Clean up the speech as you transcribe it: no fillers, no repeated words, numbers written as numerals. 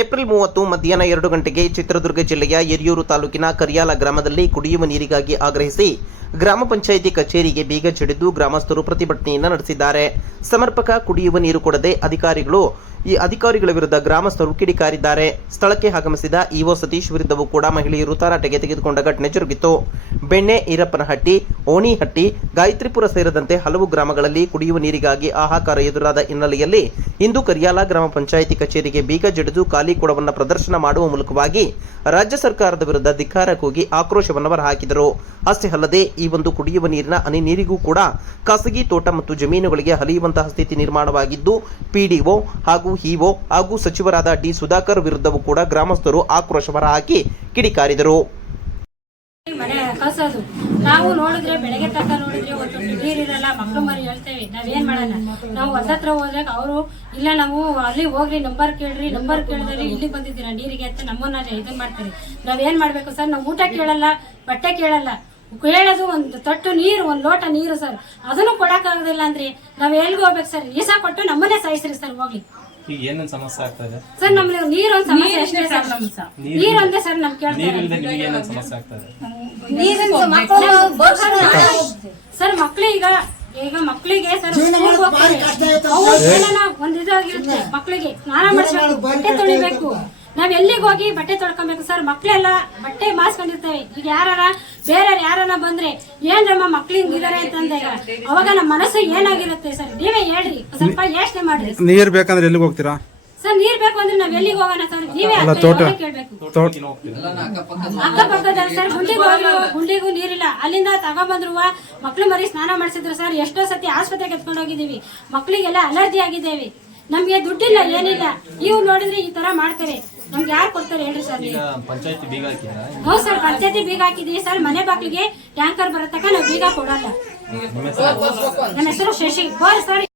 April 30 ಮಧ್ಯಾಹ್ನ 2 ಗಂಟೆಗೆ ಚಿತ್ರದುರ್ಗ ಜಿಲ್ಲೆಯ ಹಿರಿಯೂರು ತಾಲೂಕಿನ ಕರಿಯಾಲ ಗ್ರಾಮದಲ್ಲಿ ಕುಡಿಯುವ ನೀರಿಗಾಗಿ ಆಗ್ರಹಿಸಿ ಗ್ರಾಮ ಪಂಚಾಯಿತಿ ಕಚೇರಿಗೆ ಬೀಗ ಜಡಿದು ಗ್ರಾಮಸ್ಥರು ಪ್ರತಿಭಟನೆಯನ್ನು ನಡೆಸಿದ್ದಾರೆ. ಸಮರ್ಪಕ ಕುಡಿಯುವ ನೀರು ಕೊಡದೆ ಅಧಿಕಾರಿಗಳ ವಿರುದ್ಧ ಗ್ರಾಮಸ್ಥರು ಕಿಡಿಕಾರಿದ್ದಾರೆ. ಸ್ಥಳಕ್ಕೆ ಆಗಮಿಸಿದ ಇಒ ಸತೀಶ್ ವಿರುದ್ಧವೂ ಕೂಡ ಮಹಿಳೆಯರು ತರಾಟೆಗೆ ತೆಗೆದುಕೊಂಡ ಘಟನೆ ಜರುಗಿತು. ಬೆಣ್ಣೆ, ಈರಪ್ಪನಹಟ್ಟಿ, ಓಣಿಹಟ್ಟಿ, ಗಾಯತ್ರಿಪುರ ಸೇರಿದಂತೆ ಹಲವು ಗ್ರಾಮಗಳಲ್ಲಿ ಕುಡಿಯುವ ನೀರಿಗಾಗಿ ಹಾಹಾಕಾರ ಎದುರಾದ ಹಿನ್ನೆಲೆಯಲ್ಲಿ ಇಂದು ಕರಿಯಾಲ ಗ್ರಾಮ ಪಂಚಾಯಿತಿ ಕಚೇರಿಗೆ ಬೀಗ ಜಡಿದು ಖಾಲಿ ಕೊಡವನ್ನು ಪ್ರದರ್ಶನ ಮಾಡುವ ಮೂಲಕವಾಗಿ ರಾಜ್ಯ ಸರ್ಕಾರದ ವಿರುದ್ಧ ಧಿಕ್ಕಾರ ಕೂಗಿ ಆಕ್ರೋಶವನ್ನು ಹೊರಹಾಕಿದರು. ಅಷ್ಟೇ ಅಲ್ಲದೆ ಈ ಒಂದು ಕುಡಿಯುವ ನೀರಿನ ಹನಿ ನೀರಿಗೂ ಕೂಡ ಖಾಸಗಿ ತೋಟ ಮತ್ತು ಜಮೀನುಗಳಿಗೆ ಹರಿಯುವಂತಹ ಸ್ಥಿತಿ ನಿರ್ಮಾಣವಾಗಿದ್ದು ಪಿಡಿಒ ಹಾಗೂ ಇಒ ಹಾಗೂ ಸಚಿವರಾದ ಡಿ ಸುಧಾಕರ್ ವಿರುದ್ಧವೂ ಕೂಡ ಗ್ರಾಮಸ್ಥರು ಆಕ್ರೋಶ ಹೊರಹಾಕಿ ಕಿಡಿಕಾರಿದರು. ಕಳ್ಸೋದು ನಾವು ನೋಡಿದ್ರೆ ಬೆಳಗ್ಗೆ ತನಕ ನೋಡಿದ್ರೆ ಒಂದು ನೀರಿರಲ್ಲ, ಮಕ್ಕಳು ಮರಿ ಹೇಳ್ತೇವೆ. ನಾವೇನ್ ಮಾಡೋಣ? ನಾವು ಹತ್ರ ಹೋದ್ರೆ ಅವರು ಇಲ್ಲ ನಾವು ಅಲ್ಲಿ ಹೋಗ್ರಿ, ನಂಬರ್ ಕೇಳಿದ್ರೆ ಇಲ್ಲಿ ಬಂದಿದ್ದೀರಾ ನೀರಿಗೆ ಅಂತ ನಮ್ಮನ್ನ ಇದನ್ ಮಾಡ್ತಾರೆ. ನಾವೇನ್ ಮಾಡ್ಬೇಕು ಸರ್? ನಾವು ಊಟ ಕೇಳಲ್ಲ, ಬಟ್ಟೆ ಕೇಳಲ್ಲ, ಕೇಳೋದು ಒಂದು ತೊಟ್ಟು ನೀರು, ಒಂದು ಲೋಟ ನೀರು ಸರ್, ಅದನ್ನು ಕೊಡಕ್ಕಾಗೋದಿಲ್ಲ ಅಂದ್ರೆ ನಾವ್ ಎಲ್ಗೂ ಹೋಗ್ಬೇಕು ಸರ್? ಈಸ ಕೊಟ್ಟು ನಮ್ಮನ್ನೇ ಸಾಯಿಸ್ರಿ ಸರ್. ಹೋಗ್ಲಿ ಏನೇನ್ ಸಮಸ್ಯೆ ಆಗ್ತಾ ಇದೆ ಸರ್? ನಮ್ಗೆ ನೀರೊಂದು ಸಮಸ್ಯೆ ಅಷ್ಟೇ ಸರ್. ನೀರೊಂದೇ ಸರ್ ನಮ್ಗೆ ಕೇಳ್ತಾರೆ ಸರ್. ಮಕ್ಕಳಿಗೆ ಸರ್ ಸ್ಕೂಲ್ಗೆ ಹೋಗ್ತಾರೆ, ಒಂದ್ ಇದಾಗಿರುತ್ತೆ. ಮಕ್ಕಳಿಗೆ ಸ್ನಾನ ಮಾಡಿಸ್ಬೇಕು, ಬಟ್ಟೆ ತೊಳಿಬೇಕು. ನಾವ್ ಎಲ್ಲಿಗೆ ಹೋಗಿ ಬಟ್ಟೆ ತೊಳ್ಕೊಬೇಕು ಸರ್? ಮಕ್ಳೆಲ್ಲ ಬಟ್ಟೆ ಮಾಸ್ಕೊಂಡಿರ್ತೇವೆ. ಈಗ ಬೇರೆ ಯಾರನ್ನ ಬಂದ್ರೆ ಏನ್ರಮ್ಮ ಮಕ್ಳು ಹಿಂಗಿದಾರೆ ಅಂತಂದಾಗ ಅವಾಗ ನಮ್ಮ ಮನಸ್ಸು ಏನಾಗಿರುತ್ತೆ ಸರ್? ನೀವೇ ಹೇಳ್ರಿ, ಸ್ವಲ್ಪ ಯೋಚನೆ ಮಾಡ್ರಿ. ನೀರ್ ಬೇಕಂದ್ರೆ ಎಲ್ಲಿಗೆ ಹೋಗ್ತೀರಾ ಸರ್? ನೀರ್ ಬೇಕು ಅಂದ್ರೆ ನಾವ್ ಎಲ್ಲಿಗೆ ಹೋಗೋಣ ಸರ್? ನೀವೇ ಕೇಳ್ಬೇಕು. ಅಕ್ಕಪಕ್ಕದಲ್ಲಿ ಸರ್ ಗುಂಡಿಗೂ ನೀರಿಲ್ಲ. ಅಲ್ಲಿಂದ ತಗೊಂಡ್ಬಂದ್ರು ಮಕ್ಳು ಮರಿ ಸ್ನಾನ ಮಾಡಿಸಿದ್ರು ಸರ್. ಎಷ್ಟೋ ಸತಿ ಆಸ್ಪತ್ರೆಗೆ ಎತ್ಕೊಂಡು ಹೋಗಿದ್ದೀವಿ. ಮಕ್ಳಿಗೆಲ್ಲ ಅಲರ್ಜಿ ಆಗಿದ್ದೇವೆ. ನಮ್ಗೆ ದುಡ್ಡಿಲ್ಲ, ಏನಿಲ್ಲ. ನೀವು ನೋಡಿದ್ರೆ ಈ ತರ ಮಾಡ್ತಾರೆ, ನಮ್ಗೆ ಯಾರು ಕೊಡ್ತಾರೆ ಹೇಳ್ರಿ ಸರ್? ಹೌದು ಸರ್, ಪಂಚಾಯತಿ ಬೀಗ ಹಾಕಿದೀವಿ ಸರ್. ಮನೆ ಬಾಗಿಲಿಗೆ ಟ್ಯಾಂಕರ್ ಬರತಕ್ಕ ನಾವು ಬೀಗ ಕೊಡಲ್ಲ. ನನ್ನ ಹೆಸರು ಶಶಿ ಸರ್.